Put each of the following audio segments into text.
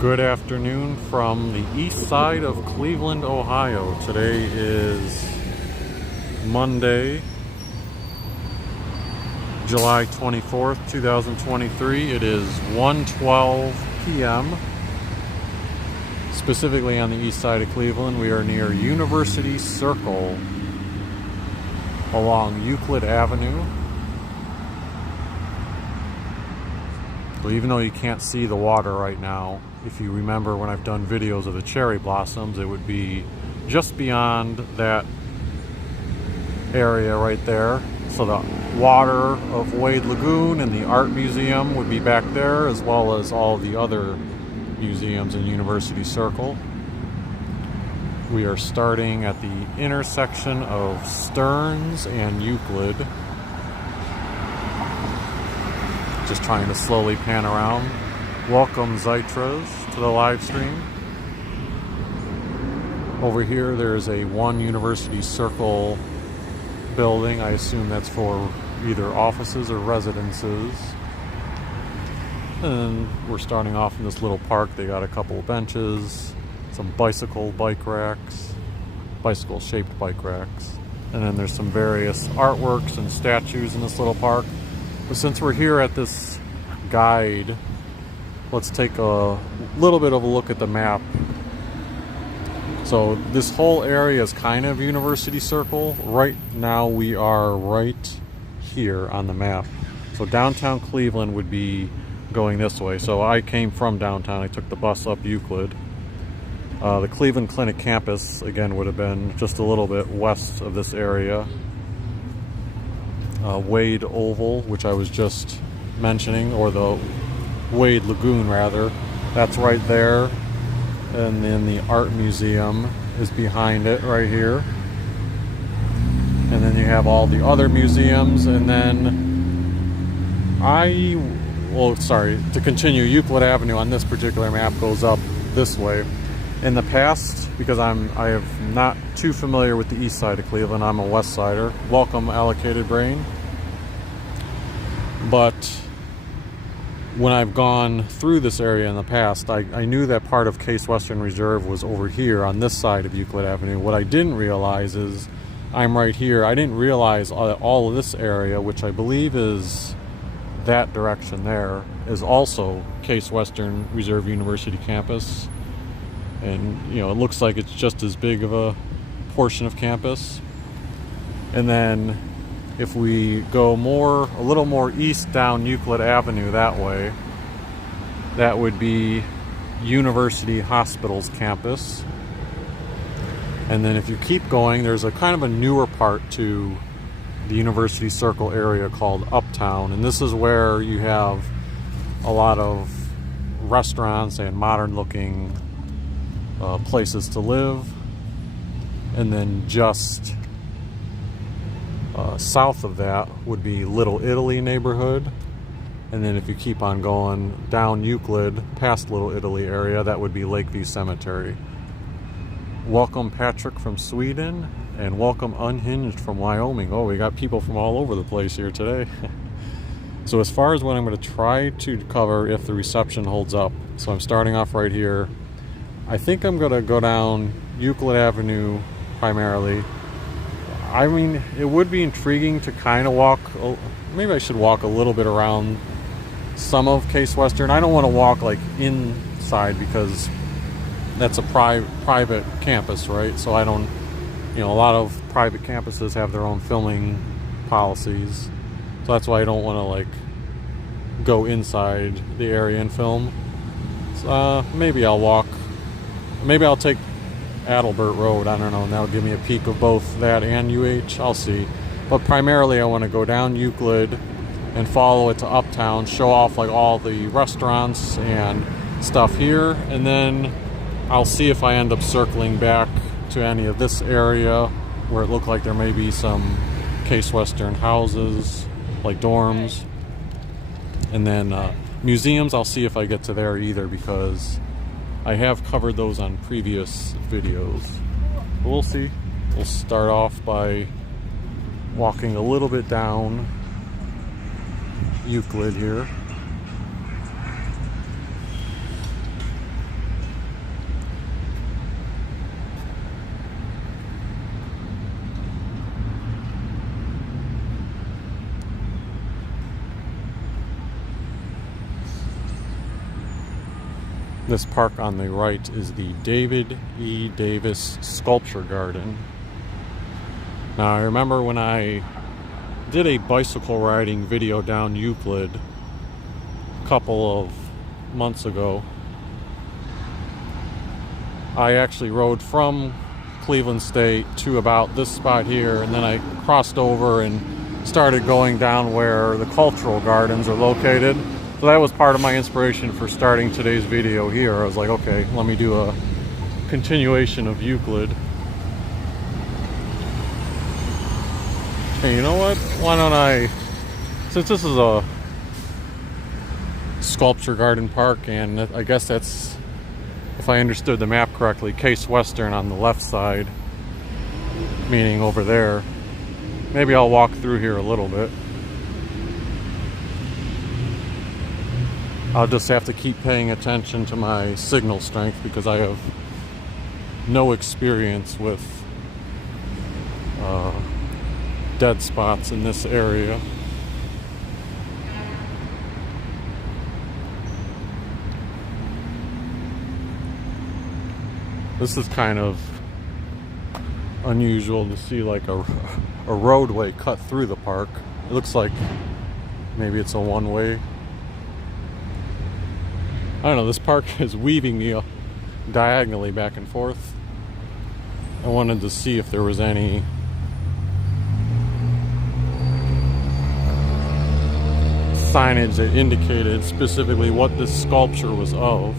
Good afternoon from the east side of Cleveland, Ohio. Today is Monday, July 24th, 2023. It is 1:12 p.m. Specifically on the east side of Cleveland. We are near University Circle along Euclid Avenue. So even though you can't see the water right now, if you remember when I've done videos of the cherry blossoms, it would be just beyond that area right there. So the water of Wade Lagoon and the art museum would be back there, as well as all the other museums in University Circle. We are starting at the intersection of Stearns and Euclid. Just trying to slowly pan around. Welcome Zytras to the live stream. Over here there's a One University Circle building. I assume that's for either offices or residences. And we're starting off in this little park. They got a couple of benches, some bicycle shaped bike racks. And then there's some various artworks and statues in this little park. But since we're here at this guide, let's take a little bit of a look at the map. So this whole area is kind of University Circle. Right now we are right here on the map. So downtown Cleveland would be going this way. So I came from downtown. I took the bus up Euclid. The Cleveland Clinic campus, again, would have been just a little bit west of this area. Wade Oval, which I was just mentioning, or the Wade Lagoon rather, that's right there. And then the art museum is behind it right here. And then you have all the other museums. And then to continue, Euclid Avenue on this particular map goes up this way. In the past, because I am not too familiar with the east side of Cleveland, I'm a west sider. Welcome, Allocated Brain. But when I've gone through this area in the past, I knew that part of Case Western Reserve was over here on this side of Euclid Avenue. What I didn't realize is I'm right here. I didn't realize all of this area, which I believe is that direction there, is also Case Western Reserve University campus. And you know, it looks like it's just as big of a portion of campus. And then if we go a little more east down Euclid Avenue that way, that would be University Hospital's campus. And then if you keep going, there's a kind of a newer part to the University Circle area called Uptown. And this is where you have a lot of restaurants and modern looking places to live. And then just south of that would be Little Italy neighborhood. And then if you keep on going down Euclid past Little Italy area, that would be Lakeview Cemetery. Welcome Patrick from Sweden, and welcome Unhinged from Wyoming. Oh, we got people from all over the place here today. So as far as what I'm going to try to cover if the reception holds up, so I'm starting off right here. I think I'm going to go down Euclid Avenue primarily. I mean, it would be intriguing to kind of walk, maybe I should walk a little bit around some of Case Western. I don't want to walk like inside because that's a private campus, right? So I don't, a lot of private campuses have their own filming policies. So that's why I don't want to like go inside the area and film. So maybe I'll take Adelbert Road, I don't know, and that'll give me a peek of both that and UH, I'll see. But primarily I want to go down Euclid and follow it to Uptown, show off like all the restaurants and stuff here, and then I'll see if I end up circling back to any of this area where it looked like there may be some Case Western houses, like dorms. And then museums, I'll see if I get to there either, because I have covered those on previous videos. But we'll see. We'll start off by walking a little bit down Euclid here. This park on the right is the David E. Davis Sculpture Garden. Now, I remember when I did a bicycle riding video down Euclid a couple of months ago, I actually rode from Cleveland State to about this spot here, and then I crossed over and started going down where the cultural gardens are located. So that was part of my inspiration for starting today's video here. I was like, okay, let me do a continuation of Euclid. Hey, you know what? Why don't I, since this is a sculpture garden park, and I guess that's, if I understood the map correctly, Case Western on the left side, meaning over there. Maybe I'll walk through here a little bit. I'll just have to keep paying attention to my signal strength because I have no experience with dead spots in this area. This is kind of unusual to see, like a roadway cut through the park. It looks like maybe it's a one-way. I don't know, this park is weaving me diagonally back and forth. I wanted to see if there was any signage that indicated specifically what this sculpture was of.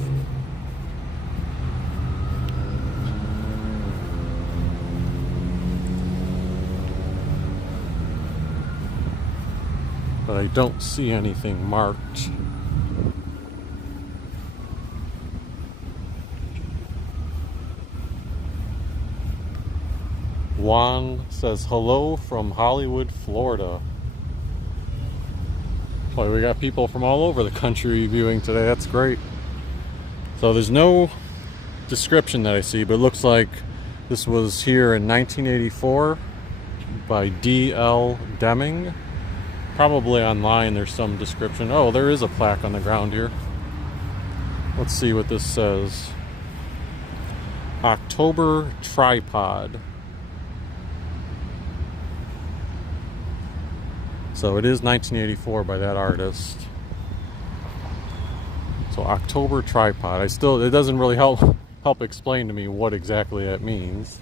But I don't see anything marked. Juan says hello from Hollywood, Florida. Boy, we got people from all over the country viewing today. That's great. So there's no description that I see, but it looks like this was here in 1984 by D.L. Deming. Probably online there's some description. Oh, there is a plaque on the ground here. Let's see what this says. October Tripod. So it is 1984 by that artist. So October Tripod. It doesn't really help explain to me what exactly that means.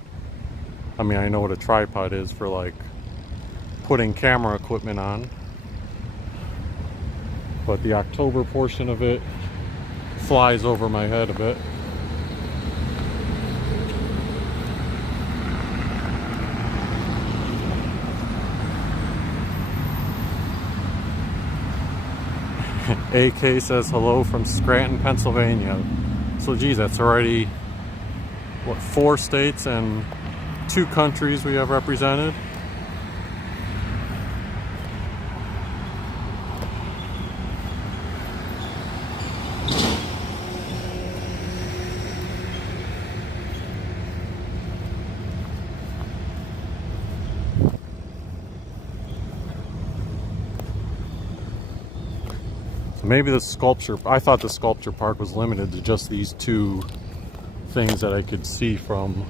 I mean, I know what a tripod is for, like, putting camera equipment on. But the October portion of it flies over my head a bit. AK says hello from Scranton, Pennsylvania. So geez, that's already, what, 4 states and 2 countries we have represented. Maybe the sculpture, I thought the sculpture park was limited to just these 2 things that I could see from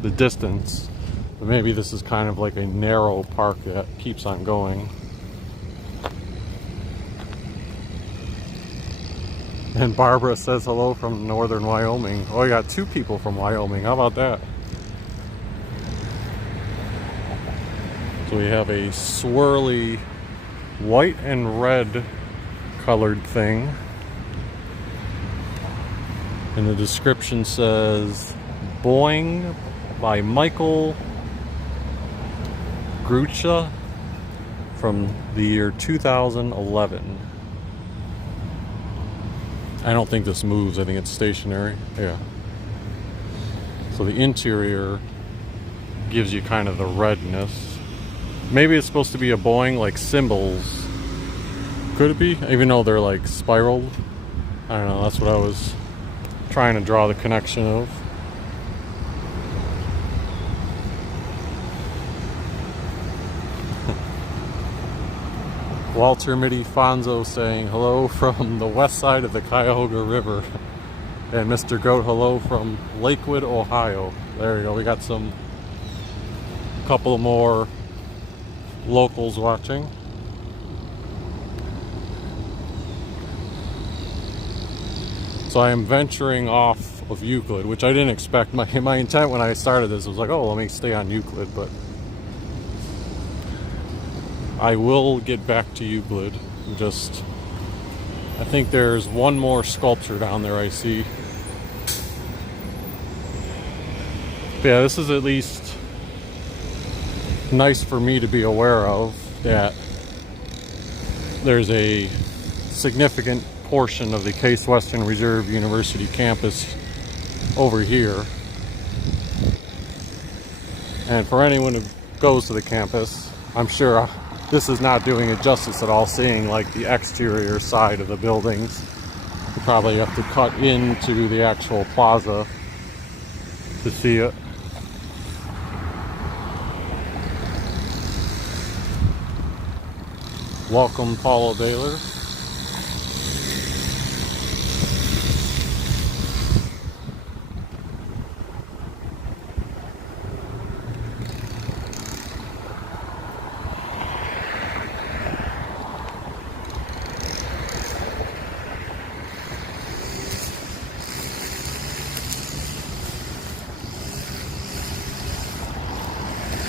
the distance. But maybe this is kind of like a narrow park that keeps on going. And Barbara says hello from northern Wyoming. Oh, I got 2 people from Wyoming. How about that? So we have a swirly white and red colored thing, and the description says Boing by Michael Grucha from the year 2011. I don't think this moves. I think it's stationary. Yeah. So the interior gives you kind of the redness. Maybe it's supposed to be a Boing, like symbols. Could it be? Even though they're like spiraled. I don't know, that's what I was trying to draw the connection of. Walter Mitty Fonzo saying hello from the west side of the Cuyahoga River. And Mr. Goat Hello from Lakewood, Ohio. There you go. We got some couple more locals watching. So I am venturing off of Euclid, which I didn't expect. My intent when I started this was like, oh, let me stay on Euclid, but I will get back to Euclid. I think there's one more sculpture down there I see. But yeah, this is at least nice for me to be aware of, that there's a significant portion of the Case Western Reserve University campus over here. And for anyone who goes to the campus, I'm sure this is not doing it justice at all, seeing like the exterior side of the buildings. You probably have to cut into the actual plaza to see it. Welcome, Paula Baylor.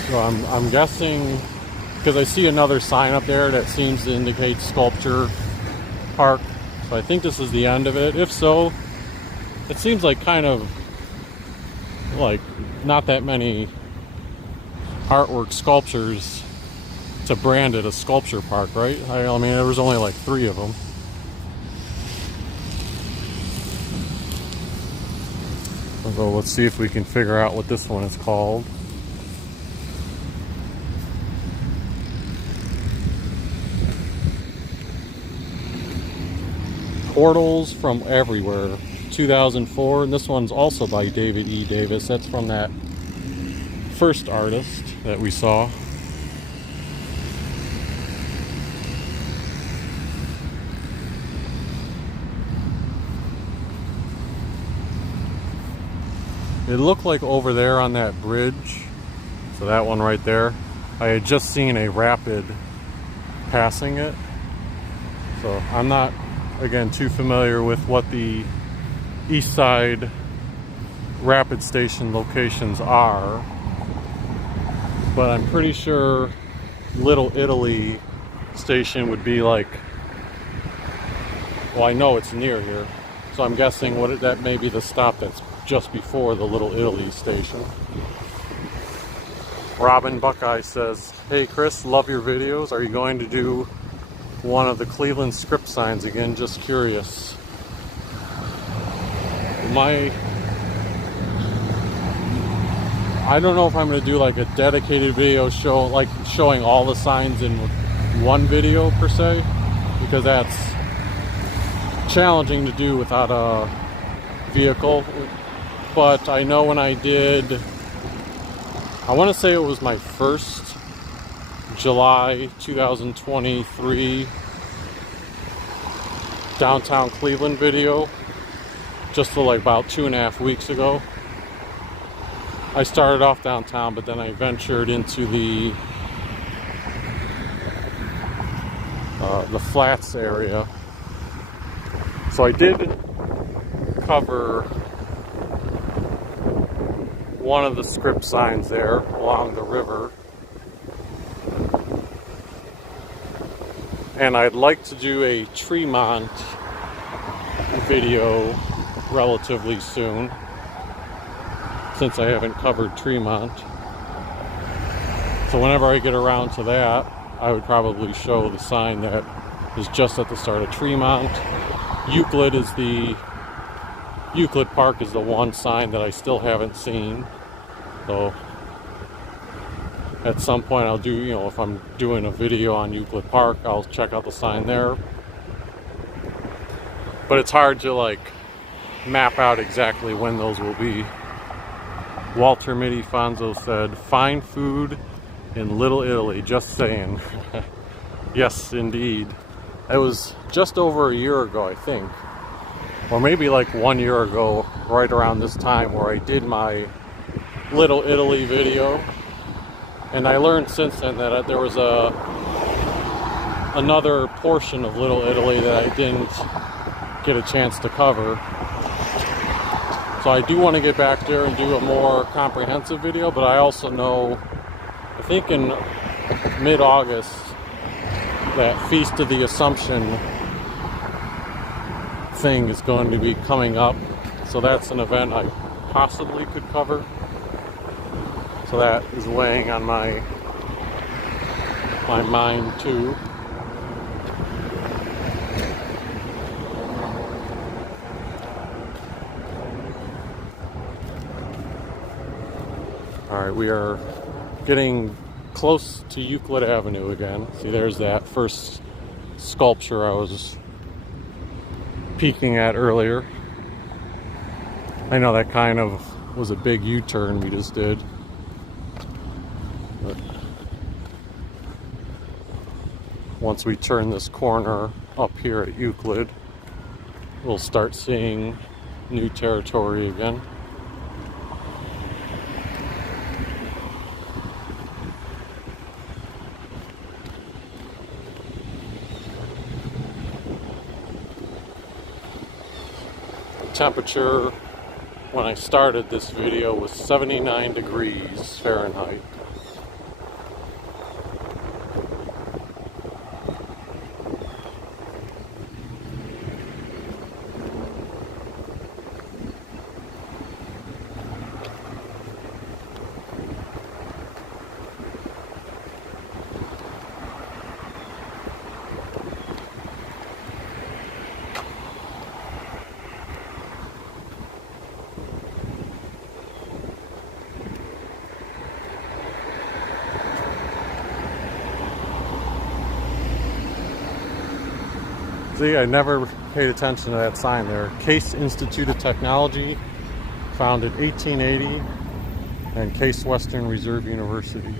So I'm guessing, because I see another sign up there that seems to indicate Sculpture Park. So I think this is the end of it. If so, it seems like kind of like not that many artwork sculptures to brand it a sculpture park, right? I mean, there was only like 3 of them. So let's see if we can figure out what this one is called. Portals from Everywhere, 2004, and this one's also by David E. Davis. That's from that first artist that we saw. It looked like over there on that bridge, so that one right there, I had just seen a rapid passing it. So I'm not, again, too familiar with what the east side rapid station locations are, but I'm pretty sure Little Italy station would be like, well, I know it's near here, so I'm guessing that may be the stop that's just before the Little Italy station. Robin Buckeye says, hey Chris, love your videos. Are you going to do one of the Cleveland script signs again? Just curious. I don't know if I'm going to do like a dedicated video showing all the signs in one video per se, because that's challenging to do without a vehicle. But I know when I did, I want to say it was my first July 2023 downtown Cleveland video, just for like about 2.5 weeks ago. I started off downtown, but then I ventured into the flats area. So I did cover one of the script signs there along the river. And I'd like to do a Tremont video relatively soon, since I haven't covered Tremont. So whenever I get around to that, I would probably show the sign that is just at the start of Tremont. Euclid Park is the one sign that I still haven't seen. So at some point I'll do, if I'm doing a video on Euclid Park, I'll check out the sign there. But it's hard to like map out exactly when those will be. Walter Mitty Fonzo said, fine food in Little Italy, just saying. Yes, indeed. It was just over a year ago, I think. or maybe like 1 year ago, right around this time, where I did my Little Italy video. And I learned since then that there was another portion of Little Italy that I didn't get a chance to cover. So I do want to get back there and do a more comprehensive video, but I also know, I think in mid-August, that Feast of the Assumption thing is going to be coming up. So that's an event I possibly could cover. So that is weighing on my mind too. All right, we are getting close to Euclid Avenue again. See, there's that first sculpture I was peeking at earlier. I know that kind of was a big U-turn we just did. But once we turn this corner up here at Euclid, we'll start seeing new territory again. Temperature when I started this video was 79 degrees Fahrenheit. See, I never paid attention to that sign there. Case Institute of Technology, founded 1880, and Case Western Reserve University.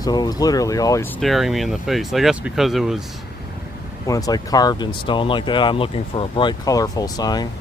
So it was literally always staring me in the face. I guess because it was, when it's like carved in stone like that, I'm looking for a bright, colorful sign.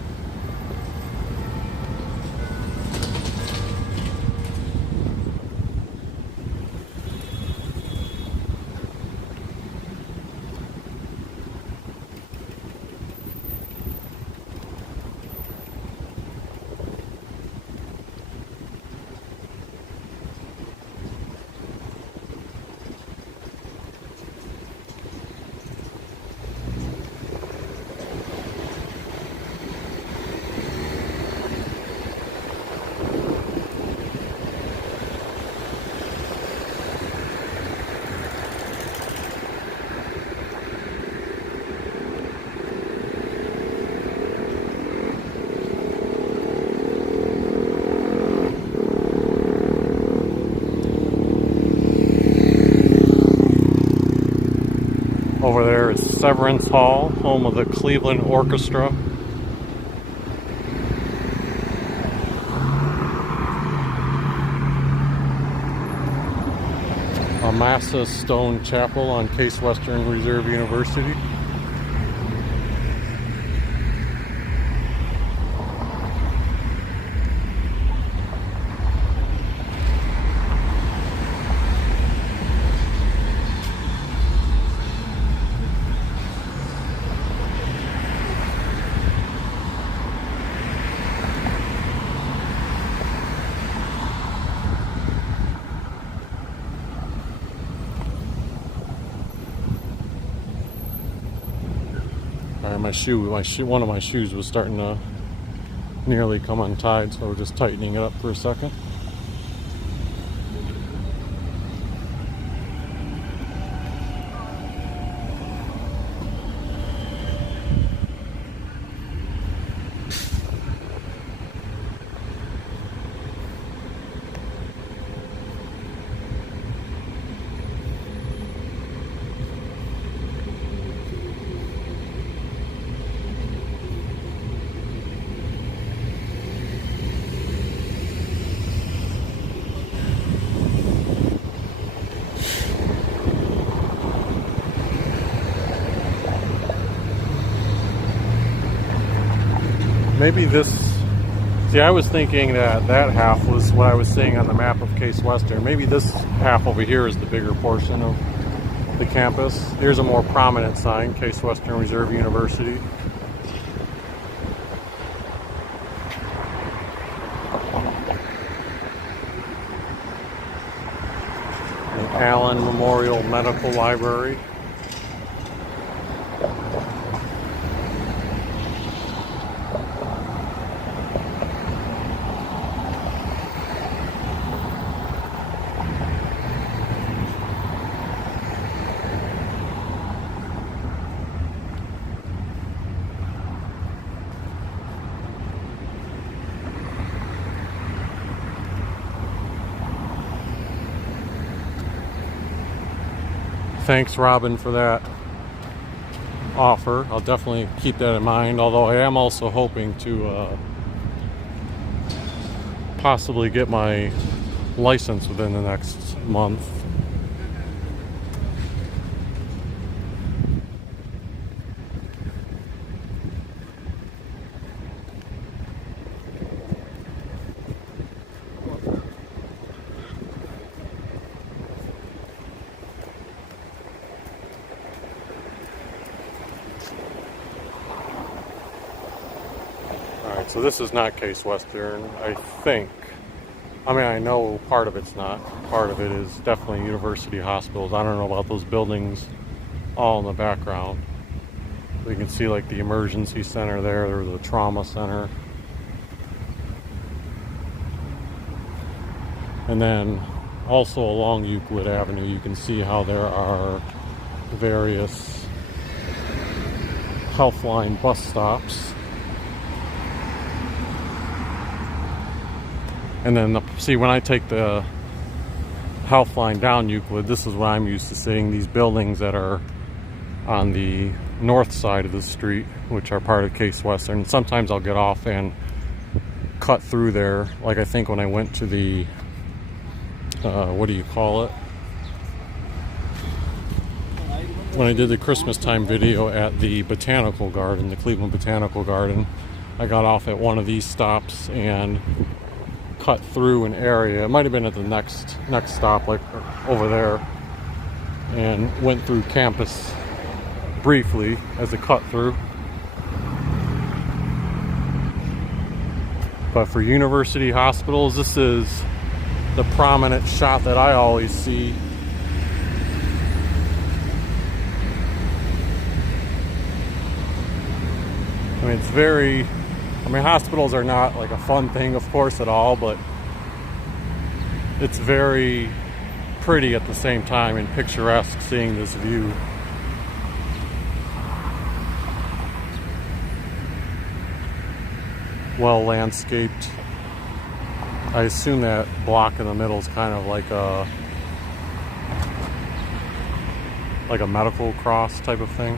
Over there is Severance Hall, home of the Cleveland Orchestra. A massive stone chapel on Case Western Reserve University. One of my shoes was starting to nearly come untied, so we're just tightening it up for a second. Maybe this... See, I was thinking that that half was what I was seeing on the map of Case Western. Maybe this half over here is the bigger portion of the campus. Here's a more prominent sign, Case Western Reserve University. The Allen Memorial Medical Library. Thanks, Robin, for that offer. I'll definitely keep that in mind, although I am also hoping to possibly get my license within the next month. So this is not Case Western, I think. I mean, I know part of it's not. Part of it is definitely university hospitals. I don't know about those buildings all in the background. You can see like the emergency center there, or the trauma center. And then also along Euclid Avenue, you can see how there are various Healthline bus stops. And then, see, when I take the Healthline down Euclid, this is what I'm used to seeing, these buildings that are on the north side of the street, which are part of Case Western. Sometimes I'll get off and cut through there, like I think when I went to the, what do you call it? When I did the Christmas time video at the Botanical Garden, the Cleveland Botanical Garden, I got off at one of these stops and cut through an area. It might have been at the next stop, like over there, and went through campus briefly as a cut through. But for university hospitals, this is the prominent shot that I always see. I mean, it's very... I mean, hospitals are not like a fun thing, of course, at all, but it's very pretty at the same time and picturesque seeing this view. Well landscaped. I assume that block in the middle is kind of like a medical cross type of thing.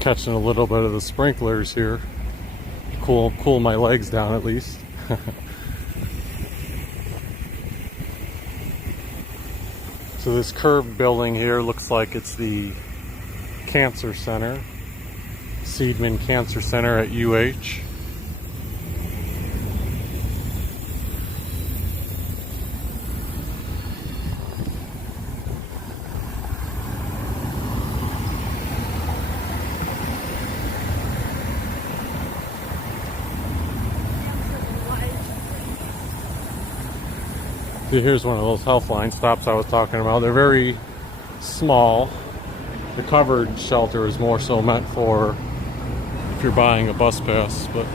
Catching a little bit of the sprinklers here. Cool my legs down at least. So this curved building here looks like it's the Cancer Center, Seidman Cancer Center at UH. See, here's one of those Healthline stops I was talking about. They're very small. The covered shelter is more so meant for if you're buying a bus pass, but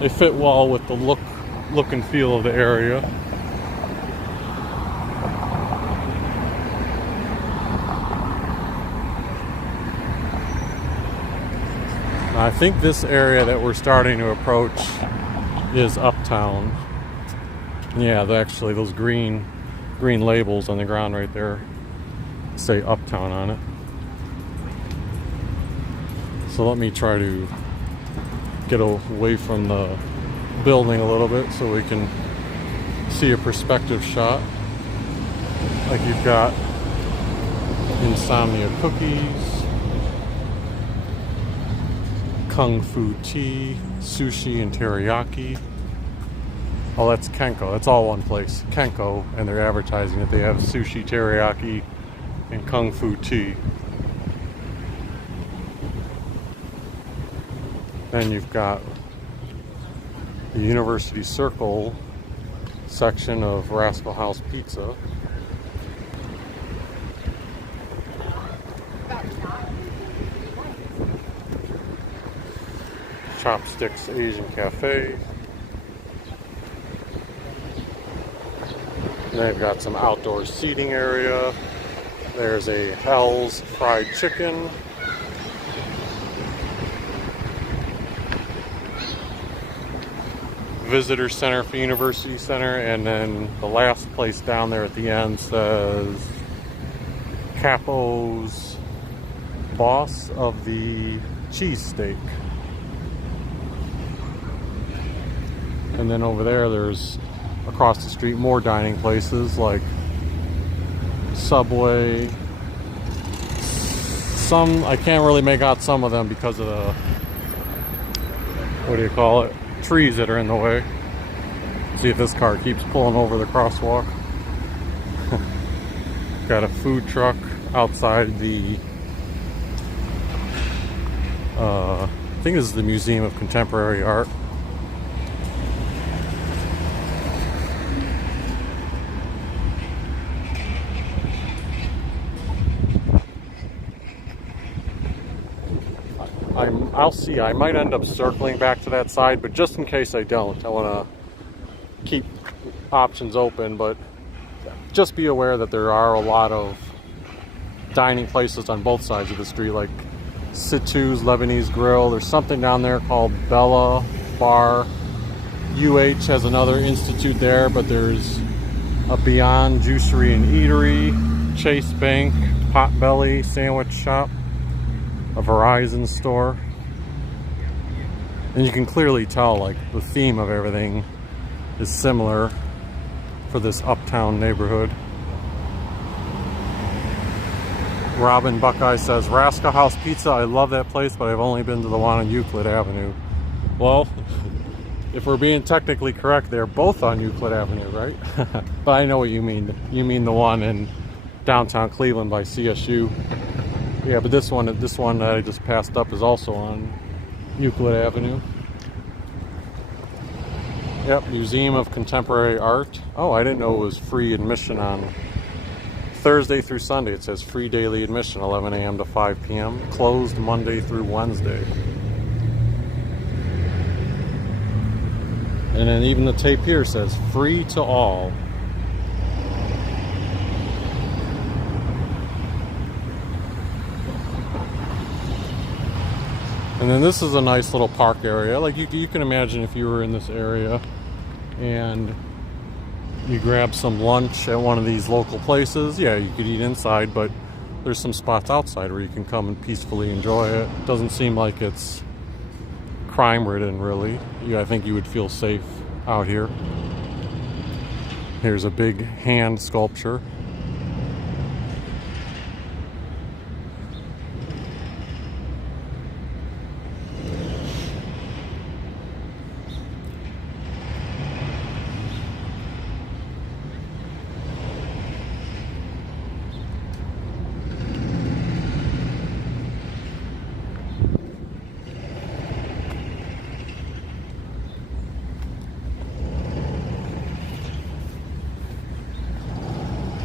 they fit well with the look and feel of the area. I think this area that we're starting to approach is Uptown. Yeah, actually those green labels on the ground right there say Uptown on it. So let me try to get away from the building a little bit so we can see a perspective shot. Like you've got Insomnia cookies, Kung Fu tea, sushi and teriyaki. Oh, that's Kenko. That's all one place. Kenko, and they're advertising that they have sushi, teriyaki, and Kung Fu tea. Then you've got the University Circle section of Rascal House Pizza. Chopsticks Asian Cafe. They've got some outdoor seating area. There's a Hell's Fried Chicken. Visitor Center for University Center, and then the last place down there at the end says Capo's Boss of the Cheesesteak. And then over there's across the street more dining places like Subway. Some, I can't really make out some of them because of the, what do you call it, trees that are in the way. See if this car keeps pulling over the crosswalk. Got a food truck outside the I think this is the Museum of Contemporary Art. I'll see. I might end up circling back to that side, but just in case I don't, I want to keep options open. But just be aware that there are a lot of dining places on both sides of the street, like Situ's Lebanese Grill. There's something down there called Bella Bar. UH has another institute there, but there's a Beyond Juicery and Eatery, Chase Bank, Potbelly Sandwich Shop, a Verizon store. And you can clearly tell, like, the theme of everything is similar for this Uptown neighborhood. Robin Buckeye says, Rascal House Pizza, I love that place, but I've only been to the one on Euclid Avenue. Well, if we're being technically correct, they're both on Euclid Avenue, right? But I know what you mean. You mean the one in downtown Cleveland by CSU. Yeah, but this one that I just passed up is also on Euclid Avenue. Yep, Museum of Contemporary Art. Oh, I didn't know it was free admission on Thursday through Sunday. It says free daily admission, 11 a.m. to 5 p.m. Closed Monday through Wednesday. And then even the tape here says free to all. And then this is a nice little park area. Like you can imagine if you were in this area and you grab some lunch at one of these local places. Yeah, you could eat inside, but there's some spots outside where you can come and peacefully enjoy it. Doesn't seem like it's crime-ridden, really. Yeah, I think you would feel safe out here. Here's a big hand sculpture.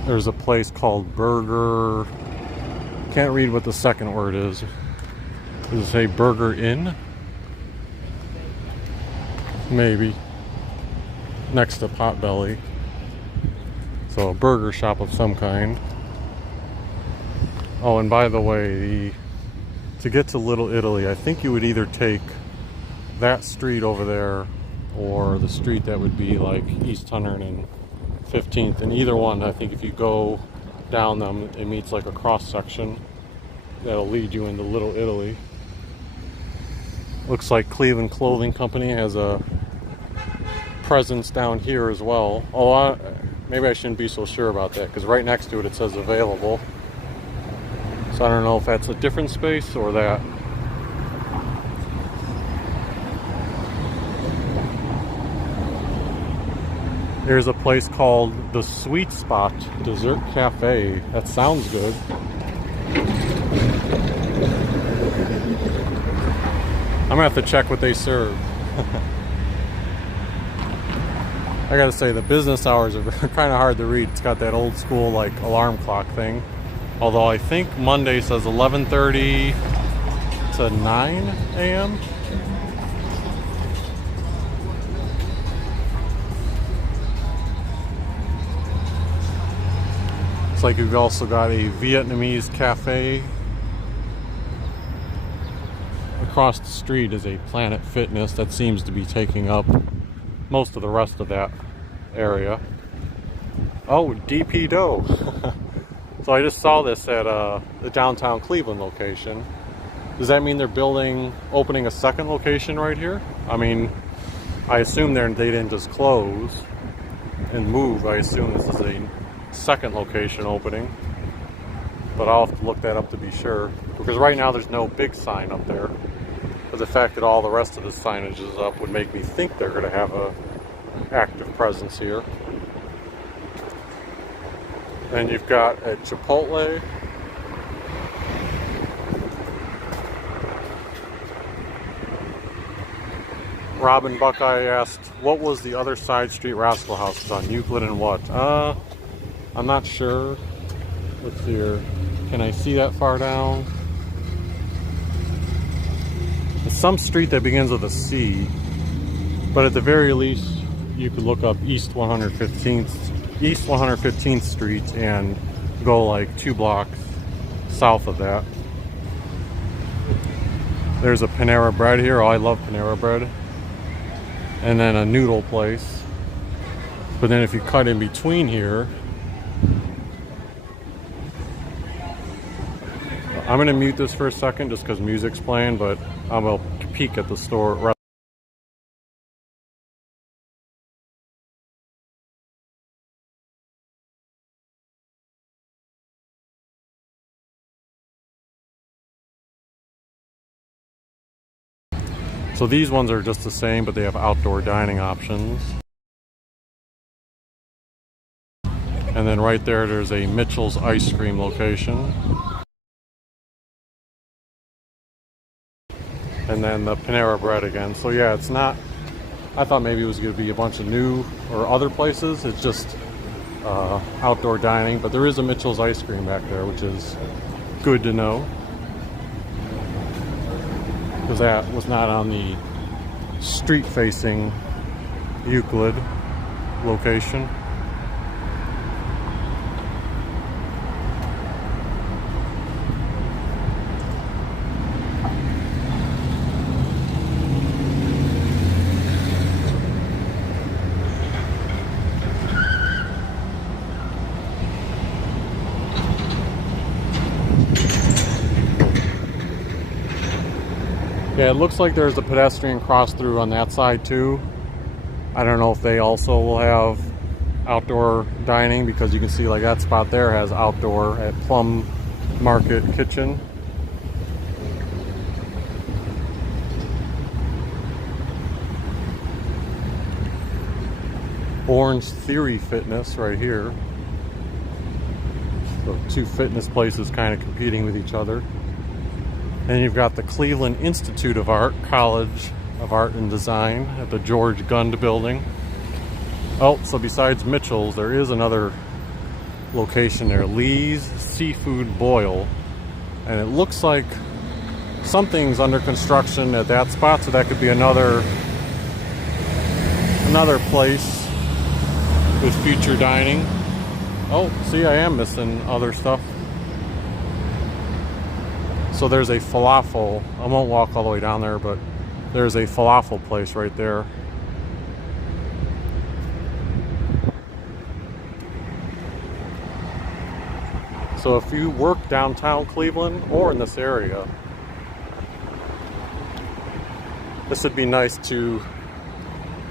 There's a place called Burger. Can't read what the second word is. Does it say Burger Inn? Maybe. Next to Potbelly. So a burger shop of some kind. Oh, and by the way, to get to Little Italy, I think you would either take that street over there or the street that would be like East 115th. And either one, I think if you go down them, it meets like a cross section that'll lead you into Little Italy. Looks like Cleveland Clothing Company has a presence down here as well. Oh, maybe I shouldn't be so sure about that, because right next to it, it says available. So I don't know if that's a different space or that. There's a place called the Sweet Spot Dessert Cafe. That sounds good. I'm gonna have to check what they serve. I gotta say, the business hours are kind of hard to read. It's got that old school like alarm clock thing. Although I think Monday says 11:30 to 9 a.m. It's like you've also got a Vietnamese cafe. Across the street is a Planet Fitness that seems to be taking up most of the rest of that area. Oh, DP Dough. So I just saw this at the downtown Cleveland location. Does that mean they're opening a second location right here? I mean, I assume they didn't just close and move. I assume this is a second location opening, but I'll have to look that up to be sure, because right now there's no big sign up there. But the fact that all the rest of the signage is up would make me think they're going to have a active presence here. Then you've got a Chipotle. Robin Buckeye asked, what was the other side street Rascal House on Euclid and what? I'm not sure. Let's see here. Can I see that far down? It's some street that begins with a C, but at the very least, you could look up East 115th Street and go like 2 blocks south of that. There's a Panera Bread here. Oh, I love Panera Bread. And then a noodle place. But then if you cut in between here, I'm going to mute this for a second just because music's playing, but I'm going to peek at the store. So these ones are just the same, but they have outdoor dining options. And then right there's a Mitchell's ice cream location. And then the Panera Bread again. So yeah, it's not, I thought maybe it was going to be a bunch of new or other places. It's just outdoor dining, but there is a Mitchell's ice cream back there, which is good to know, because that was not on the street facing Euclid location. Yeah, it looks like there's a pedestrian cross through on that side too. I don't know if they also will have outdoor dining, because you can see like that spot there has outdoor at Plum Market Kitchen. Orange Theory Fitness right here. So 2 fitness places kind of competing with each other. And you've got the Cleveland Institute of Art, College of Art and Design at the George Gund building. Oh, so besides Mitchell's, there is another location there, Lee's Seafood Boil. And it looks like something's under construction at that spot, so that could be another place with future dining. Oh, see, I am missing other stuff. So there's a falafel. I won't walk all the way down there, but there's a falafel place right there. So if you work downtown Cleveland or in this area, this would be nice to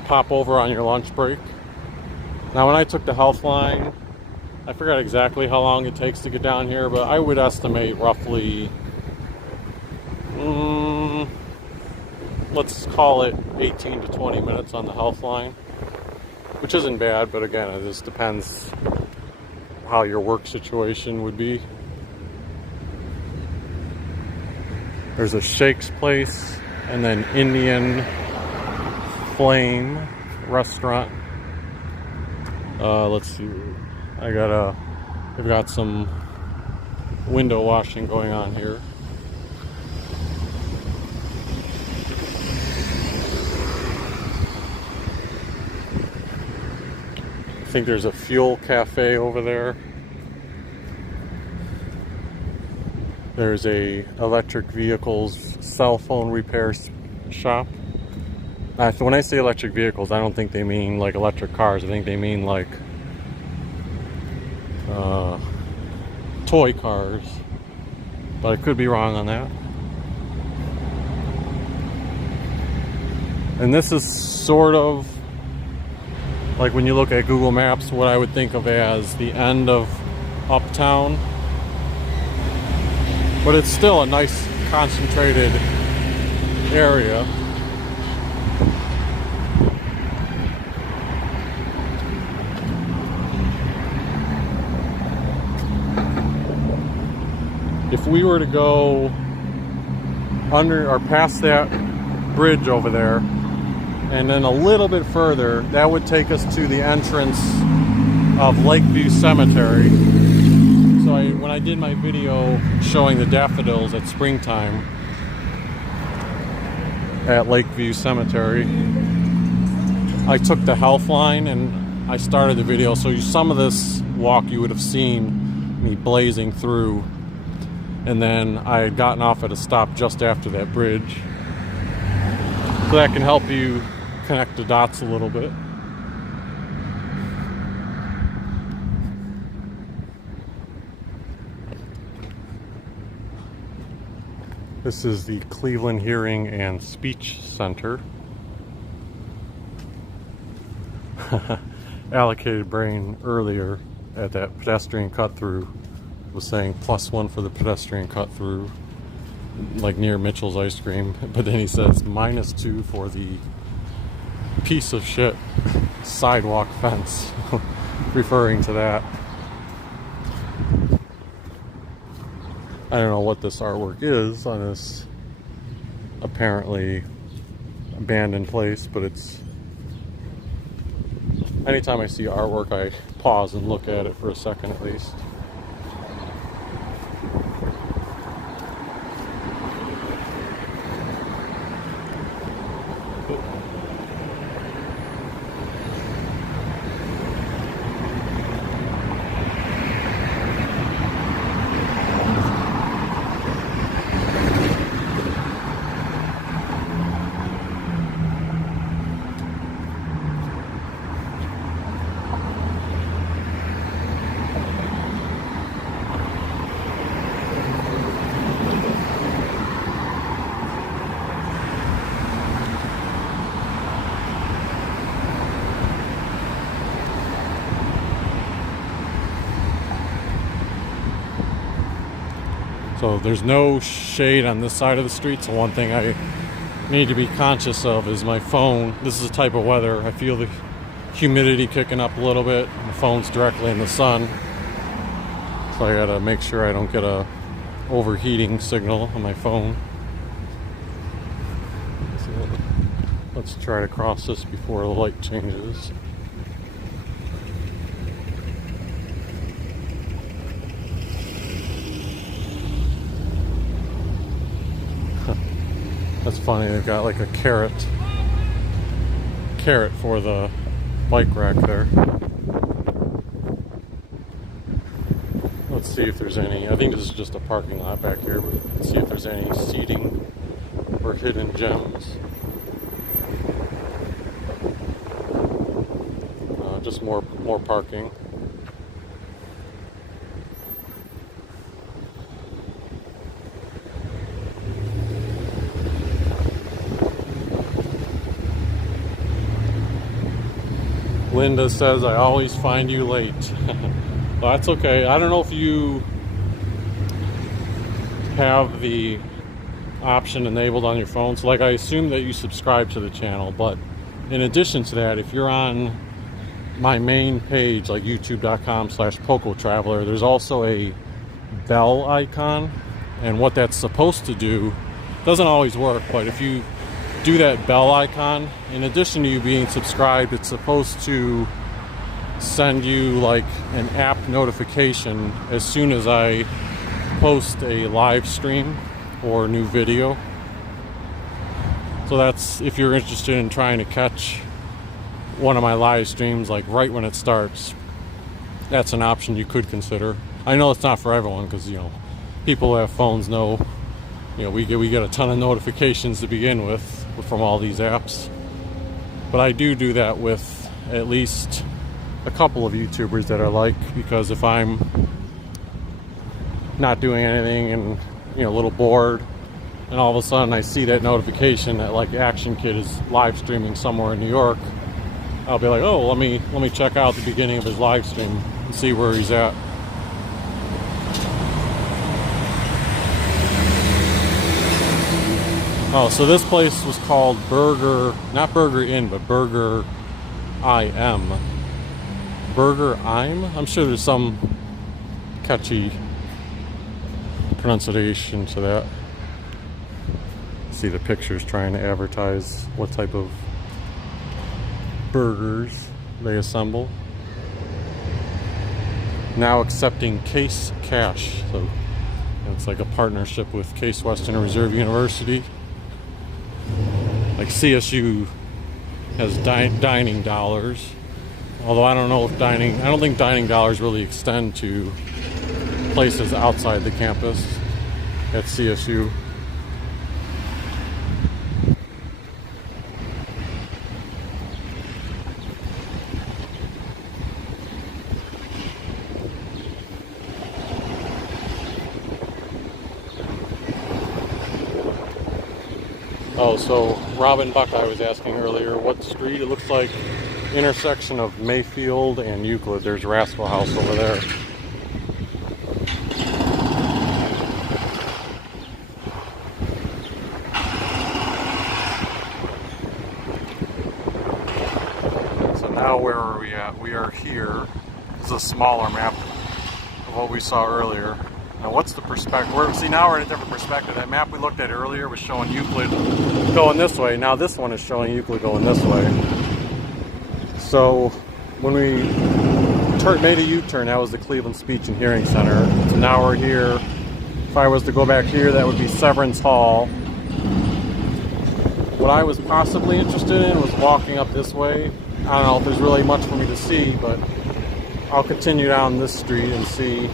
pop over on your lunch break. Now, when I took the Health Line, I forgot exactly how long it takes to get down here, but I would estimate roughly, let's call it 18 to 20 minutes on the Health Line, which isn't bad, but again, it just depends how your work situation would be. There's a Shake's Place and then Indian Flame restaurant. Let's see. They've got some window washing going on here. I think there's a fuel cafe over there. There's a electric vehicles cell phone repair shop. When I say electric vehicles, I don't think they mean like electric cars. I think they mean like toy cars, but I could be wrong on that. And this is sort of like, when you look at Google Maps, what I would think of as the end of Uptown, but it's still a nice concentrated area. If we were to go under or past that bridge over there and then a little bit further, that would take us to the entrance of Lakeview Cemetery. So when I did my video showing the daffodils at springtime at Lakeview Cemetery, I took the Health Line and I started the video, so some of this walk you would have seen me blazing through. And then I had gotten off at a stop just after that bridge. So that can help you connect the dots a little bit. This is the Cleveland Hearing and Speech Center. Allocated Brain earlier at that pedestrian cut through was saying +1 for the pedestrian cut through, like near Mitchell's Ice Cream, but then he says -2 for the piece of shit sidewalk fence, referring to that. I don't know what this artwork is on this apparently abandoned place, but it's, anytime I see artwork I pause and look at it for a second at least. So there's no shade on this side of the street, so one thing I need to be conscious of is my phone. This is the type of weather, I feel the humidity kicking up a little bit. My phone's directly in the sun, so I gotta make sure I don't get a overheating signal on my phone. So let's try to cross this before the light changes. That's funny, they've got like a carrot for the bike rack there. Let's see if there's any, I think this is just a parking lot back here, but let's see if there's any seating or hidden gems. Just more parking. Linda says I always find you late. Well, that's okay. I don't know if you have the option enabled on your phone. So like, I assume that you subscribe to the channel, but in addition to that, if you're on my main page, like youtube.com/PocoTraveler, there's also a bell icon, and what that's supposed to do doesn't always work, but if you do that bell icon, in addition to you being subscribed, it's supposed to send you like an app notification as soon as I post a live stream or new video. So that's if you're interested in trying to catch one of my live streams like right when it starts. That's an option you could consider. I know it's not for everyone, because people who have phones know we get a ton of notifications to begin with from all these apps. But I do that with at least a couple of YouTubers that I like, because if I'm not doing anything and a little bored, and all of a sudden I see that notification that like Action Kid is live streaming somewhere in New York, I'll be like, oh, let me check out the beginning of his live stream and see where he's at. Oh, so this place was called not Burger Inn, but Burger IM. Burger IM? I'm sure there's some catchy pronunciation to that. See the pictures trying to advertise what type of burgers they assemble. Now accepting Case Cash. So it's like a partnership with Case Western Reserve University. Like CSU has dining dollars, although I don't think dining dollars really extend to places outside the campus at CSU. Oh, so Robin Buckeye was asking earlier what street. It looks like intersection of Mayfield and Euclid. There's Rascal House over there. So now where are we at? We are here. This is a smaller map of what we saw earlier. Now what's the perspective? See, now we're at a different perspective. That map we looked at earlier was showing Euclid going this way. Now this one is showing Euclid going this way. So when we made a U-turn, that was the Cleveland Speech and Hearing Center. So now we're here. If I was to go back here, that would be Severance Hall. What I was possibly interested in was walking up this way. I don't know if there's really much for me to see, but I'll continue down this street and see.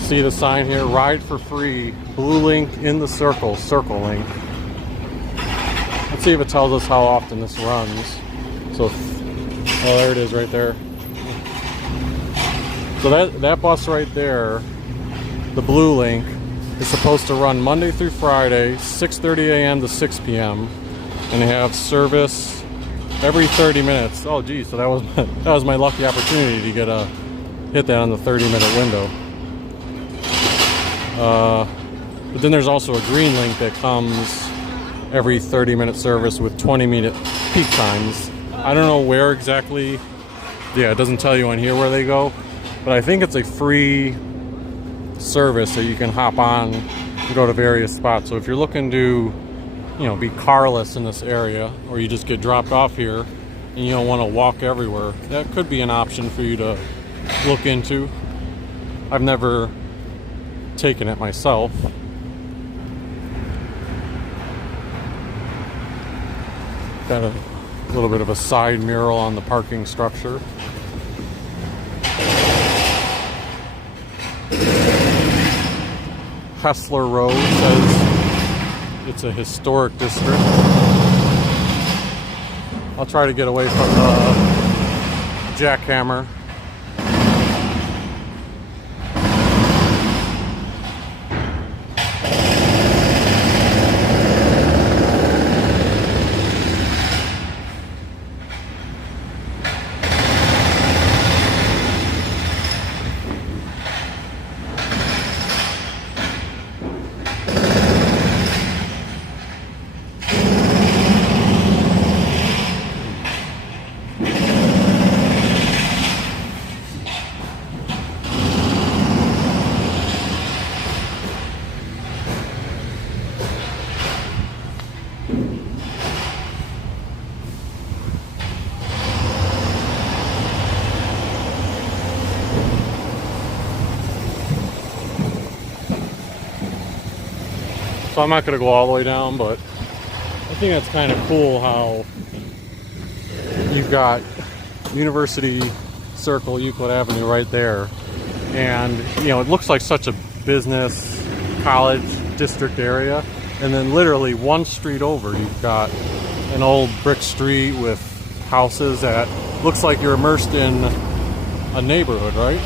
See the sign here, ride for free, blue link in the circle link. Let's see if it tells us how often this runs. So, oh, there it is right there. So that bus right there, the blue link, is supposed to run Monday through Friday, 6:30 a.m. to 6 p.m. and they have service every 30 minutes. Oh geez, so that was my lucky opportunity to hit that on the 30-minute window. But then there's also a green link that comes every 30-minute service with 20-minute peak times. I don't know where exactly. Yeah, it doesn't tell you on here where they go, but I think it's a free service that you can hop on and go to various spots. So if you're looking to, be carless in this area, or you just get dropped off here and you don't want to walk everywhere, that could be an option for you to look into. I've never taken it myself. Got a little bit of a side mural on the parking structure. Hessler Road says it's a historic district. I'll try to get away from the jackhammer. So I'm not going to go all the way down, but I think that's kind of cool how you've got University Circle, Euclid Avenue right there. And, you know, it looks like such a business, college district area. And then literally one street over, you've got an old brick street with houses that looks like you're immersed in a neighborhood, right?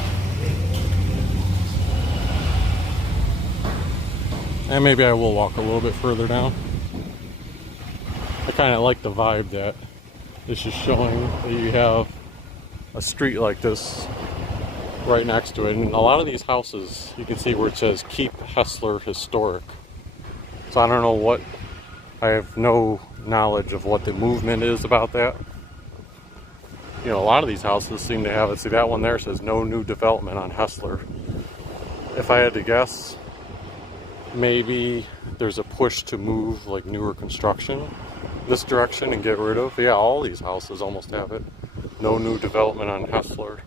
And maybe I will walk a little bit further down. I kind of like the vibe that this is showing, that you have a street like this right next to it. And a lot of these houses, you can see where it says Keep Hessler Historic. So I don't know what, I have no knowledge of what the movement is about that. You know, a lot of these houses seem to have it. See, that one there says no new development on Hessler. If I had to guess, maybe there's a push to move like newer construction this direction and get rid of. Yeah, all these houses almost have it. No new development on Hessler.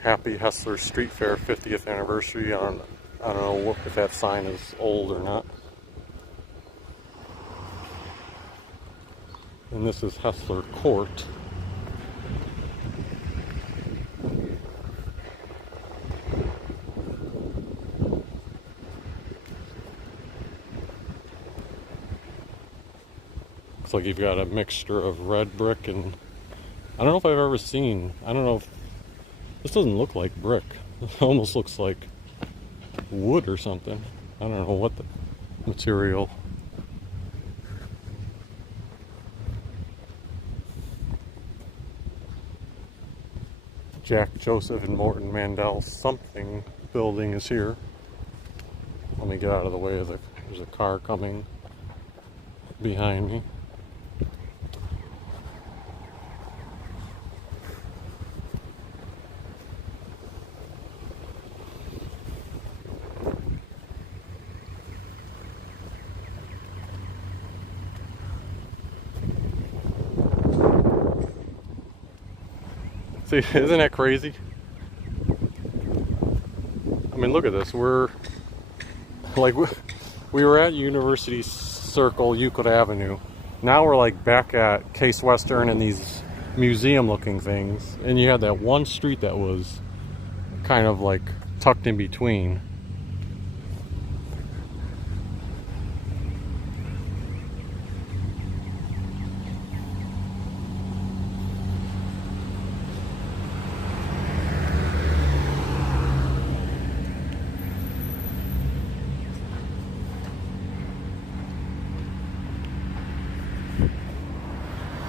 Happy Hessler Street Fair 50th anniversary. I don't know if that sign is old or not. And this is Hessler Court. Looks like you've got a mixture of red brick and I don't know if I've ever seen, I don't know if this doesn't look like brick. It almost looks like wood or something. I don't know what the material. Jack Joseph and Morton Mandel something building is here. Let me get out of the way of there's a car coming behind me. See, isn't that crazy? I mean, look at this. We're like, we were at University Circle, Euclid Avenue. Now we're like back at Case Western and these museum looking things. And you had that one street that was kind of like tucked in between.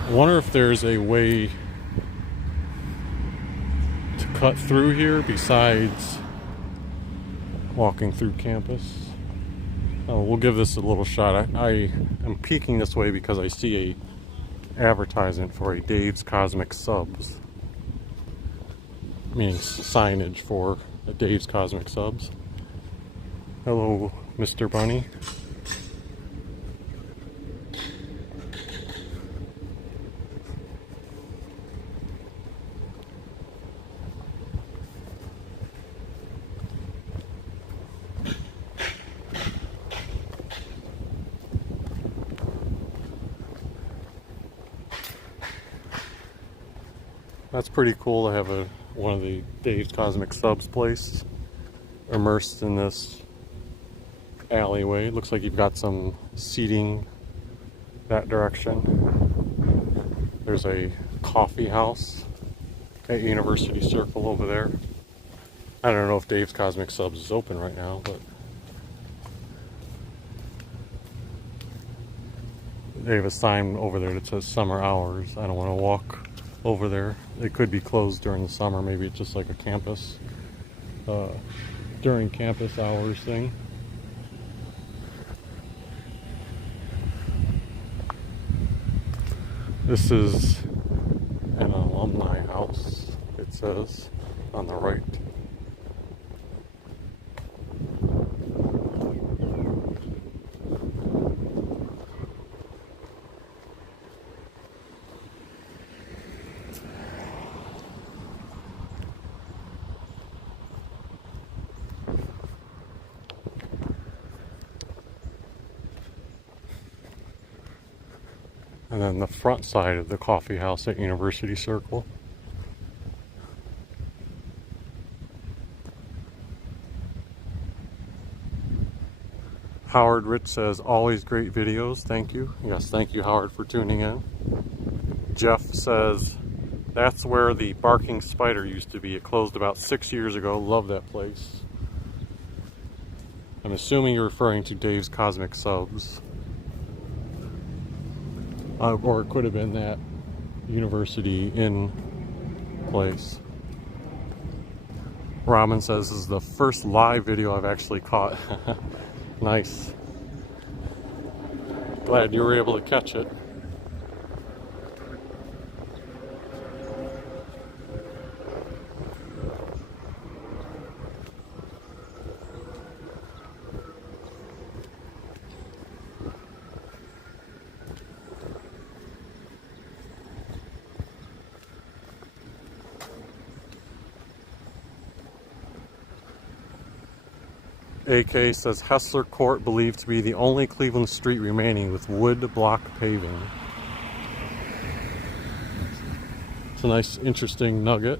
I wonder if there's a way to cut through here besides walking through campus. Oh, we'll give this a little shot. I am peeking this way because I see a advertisement for a Dave's Cosmic Subs. Meaning signage for a Dave's Cosmic Subs. Hello, Mr. Bunny. That's pretty cool to have one of the Dave's Cosmic Subs place immersed in this alleyway. It looks like you've got some seating that direction. There's a coffee house at University Circle over there. I don't know if Dave's Cosmic Subs is open right now, but they have a sign over there that says summer hours. I don't want to walk over there. It could be closed during the summer. Maybe it's just like a campus, during campus hours thing. This is an alumni house, it says, on the right. And then the front side of the coffee house at University Circle. Howard Rich says, always great videos. Thank you. Yes, thank you, Howard, for tuning in. Jeff says, that's where the Barking Spider used to be. It closed about 6 years ago. Love that place. I'm assuming you're referring to Dave's Cosmic Subs. Or it could have been that University Inn place. Ramen says, this is the first live video I've actually caught. Nice. Glad you were able to catch it. AK says, Hessler Court believed to be the only Cleveland street remaining with wood block paving. It's a nice, interesting nugget.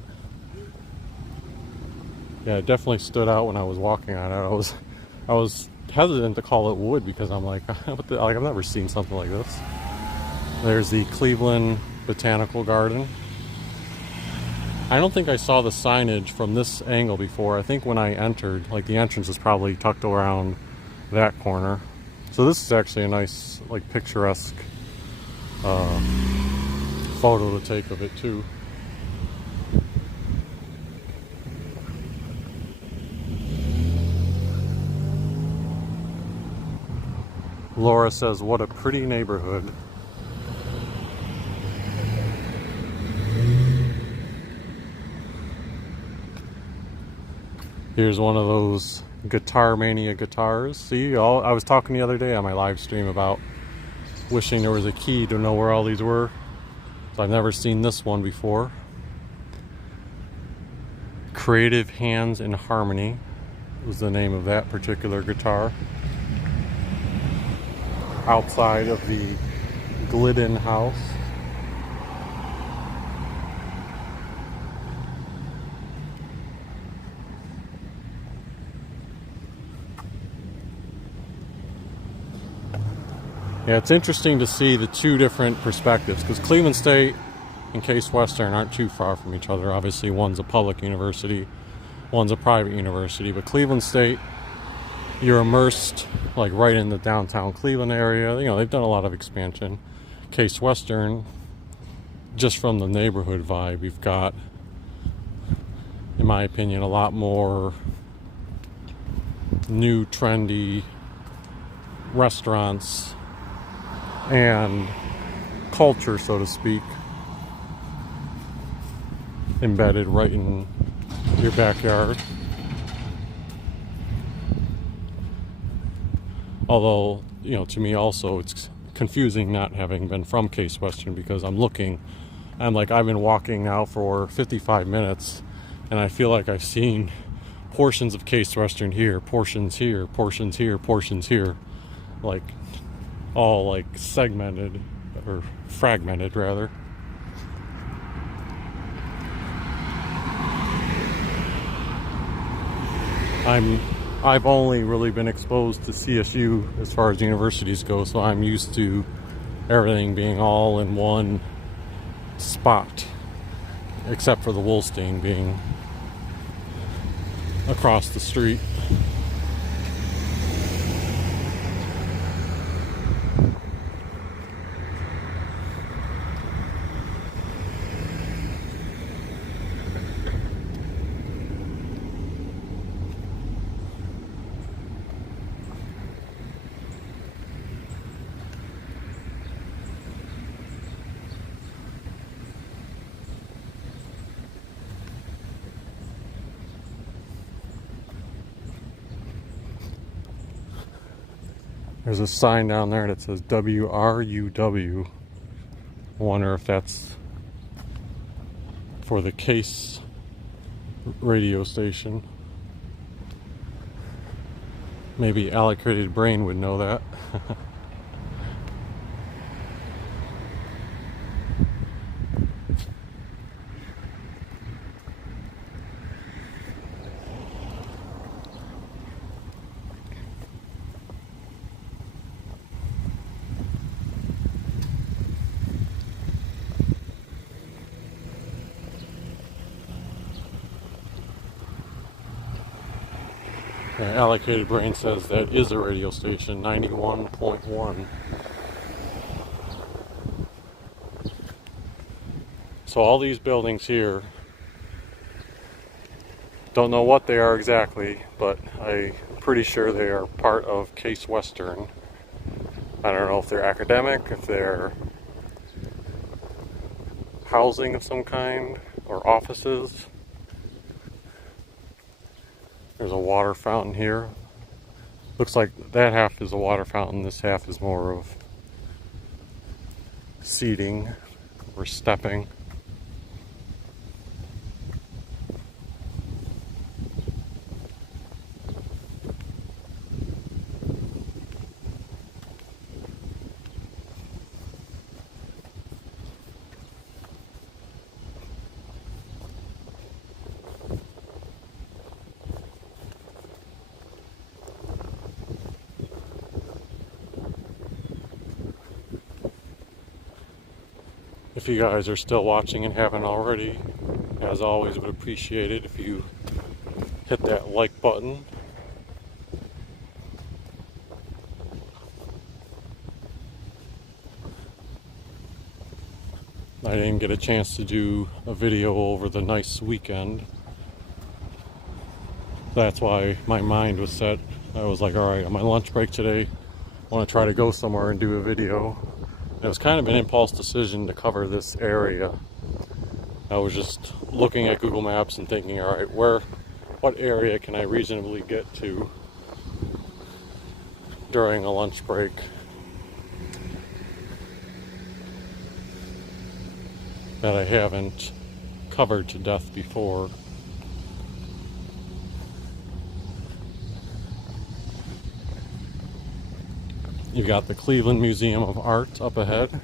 Yeah, it definitely stood out when I was walking on it. I was hesitant to call it wood because I'm like, I've never seen something like this. There's the Cleveland Botanical Garden. I don't think I saw the signage from this angle before. I think when I entered, like, the entrance is probably tucked around that corner. So this is actually a nice, like, picturesque photo to take of it too. Laura says, what a pretty neighborhood. Here's one of those Guitar Mania guitars. See, I was talking the other day on my live stream about wishing there was a key to know where all these were. So I've never seen this one before. Creative Hands in Harmony was the name of that particular guitar. Outside of the Glidden house. Yeah, it's interesting to see the two different perspectives because Cleveland State and Case Western aren't too far from each other. Obviously, one's a public university, one's a private university. But Cleveland State, you're immersed like right in the downtown Cleveland area. You know, they've done a lot of expansion. Case Western, just from the neighborhood vibe, you've got, in my opinion, a lot more new, trendy restaurants and culture, so to speak, embedded right in your backyard. Although, you know, to me also it's confusing not having been from Case Western because I've been walking now for 55 minutes and I feel like I've seen portions of Case Western here, portions here, portions here, portions here, like all like segmented or fragmented rather. I've only really been exposed to CSU as far as universities go, so I'm used to everything being all in one spot, except for the Wolstein being across the street. There's a sign down there that says WRUW. I wonder if that's for the Case radio station. Maybe Allocated Brain would know that. Allocated Brain says that is a radio station, 91.1. So all these buildings here, don't know what they are exactly, but I'm pretty sure they are part of Case Western. I don't know if they're academic, if they're housing of some kind, or offices. There's a water fountain here. Looks like that half is a water fountain, this half is more of seating or stepping. If you guys are still watching and haven't already, as always, would appreciate it if you hit that like button. I didn't get a chance to do a video over the nice weekend. That's why my mind was set. I was like, alright, on my lunch break today, I want to try to go somewhere and do a video. It was kind of an impulse decision to cover this area. I was just looking at Google Maps and thinking, all right, what area can I reasonably get to during a lunch break? That I haven't covered to death before. You've got the Cleveland Museum of Art up ahead.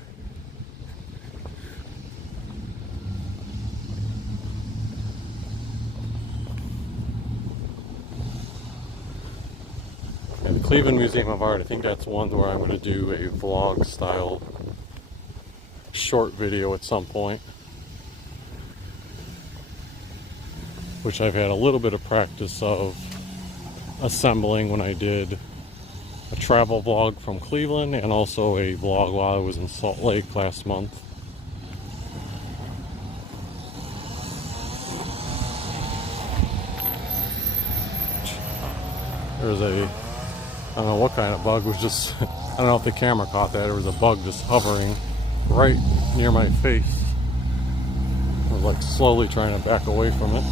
And the Cleveland Museum of Art, I think that's one where I'm going to do a vlog style short video at some point. Which I've had a little bit of practice of assembling when I did a travel vlog from Cleveland and also a vlog while I was in Salt Lake last month. There's I don't know what kind of bug was just, I don't know if the camera caught that, there was a bug just hovering right near my face. I was like slowly trying to back away from it.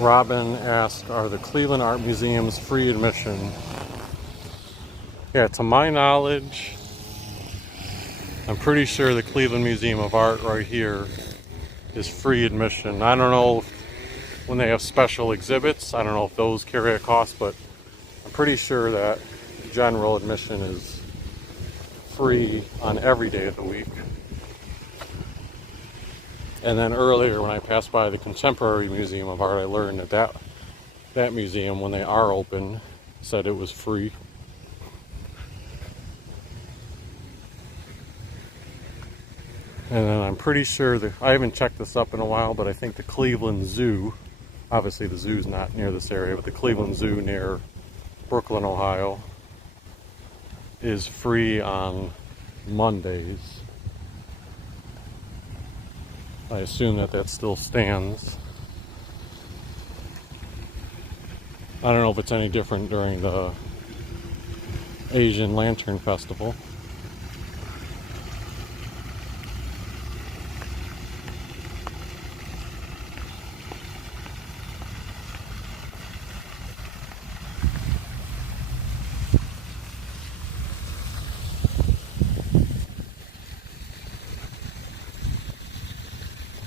Robin asked, are the Cleveland Art Museums free admission? Yeah, to my knowledge, I'm pretty sure the Cleveland Museum of Art right here is free admission. I don't know when they have special exhibits, I don't know if those carry a cost, but I'm pretty sure that general admission is free on every day of the week. And then earlier when I passed by the Contemporary Museum of Art, I learned that museum, when they are open, said it was free. And then I'm pretty sure that, I haven't checked this up in a while, but I think the Cleveland Zoo, obviously the zoo's not near this area, but the Cleveland Zoo near Brooklyn, Ohio, is free on Mondays. I assume that still stands. I don't know if it's any different during the Asian Lantern Festival.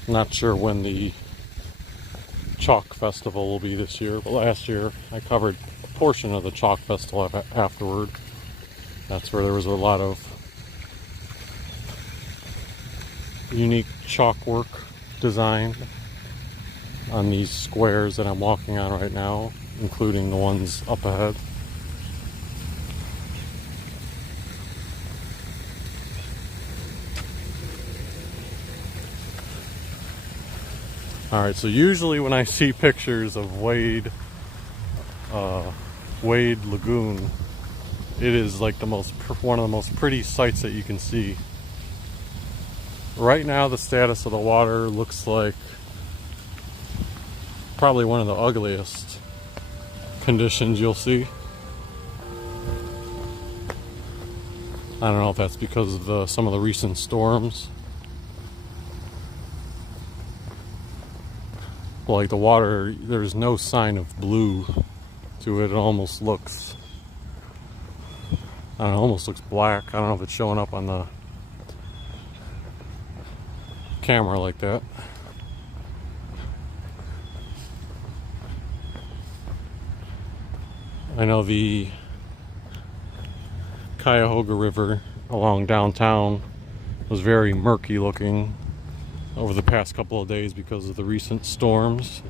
Not sure when the Chalk Festival will be this year, but last year I covered a portion of the Chalk Festival afterward. That's where there was a lot of unique chalk work designed on these squares that I'm walking on right now, including the ones up ahead. Alright, so usually when I see pictures of Wade Lagoon, it is like one of the most pretty sights that you can see. Right now the status of the water looks like probably one of the ugliest conditions you'll see. I don't know if that's because of some of the recent storms. Like the water, there's no sign of blue to it. It almost looks, I don't know, almost looks black. I don't know if it's showing up on the camera like that. I know the Cuyahoga River along downtown was very murky looking over the past couple of days because of the recent storms.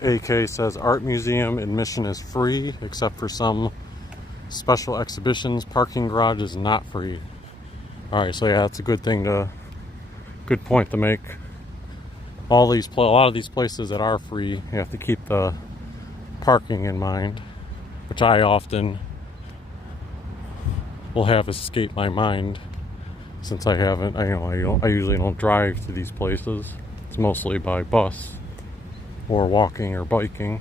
AK says art museum admission is free except for some special exhibitions. Parking garage is not free. Alright, so yeah, that's a good point to make. A lot of these places that are free, you have to keep the parking in mind, which I often will have escape my mind since I usually don't drive to these places. It's mostly by bus or walking or biking.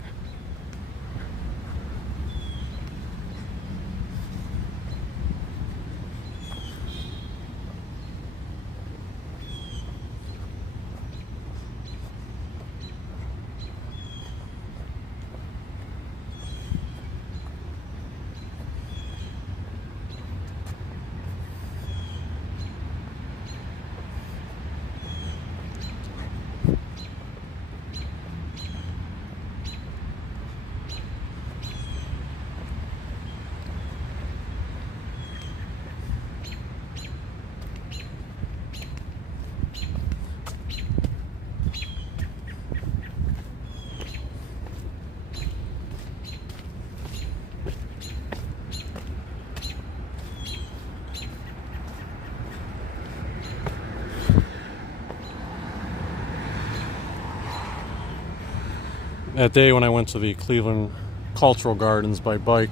That day when I went to the Cleveland Cultural Gardens by bike,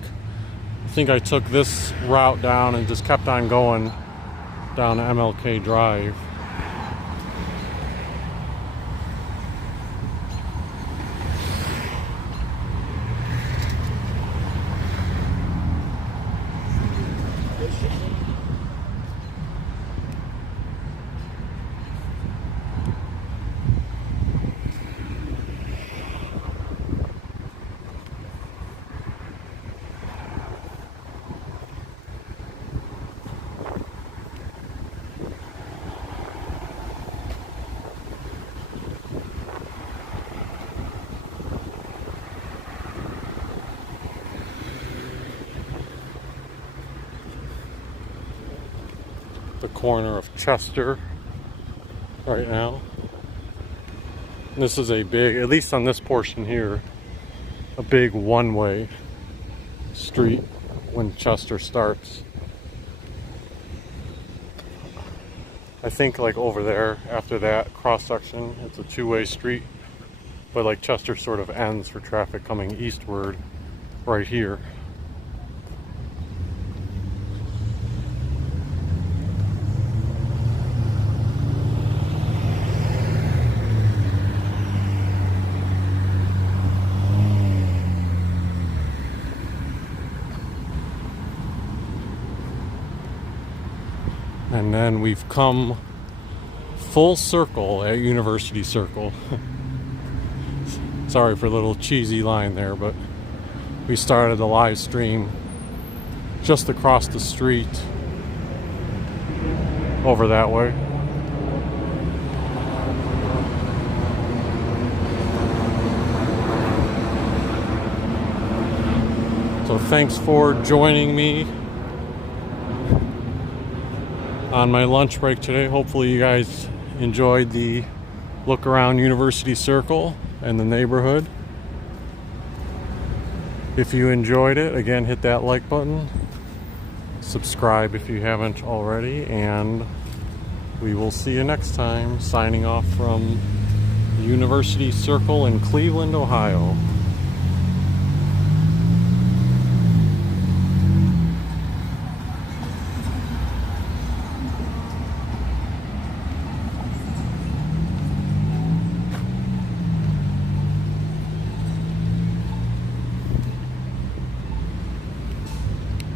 I think I took this route down and just kept on going down MLK Drive. The corner of Chester right now. And this is a big, at least on this portion here, a big one-way street when Chester starts. I think like over there after that cross section it's a two-way street, but like Chester sort of ends for traffic coming eastward right here. And then we've come full circle at University Circle. Sorry for a little cheesy line there, but we started the live stream just across the street over that way. So thanks for joining me on my lunch break today. Hopefully you guys enjoyed the look around University Circle and the neighborhood. If you enjoyed it, again, hit that like button, subscribe if you haven't already, and we will see you next time. Signing off from University Circle in Cleveland, Ohio.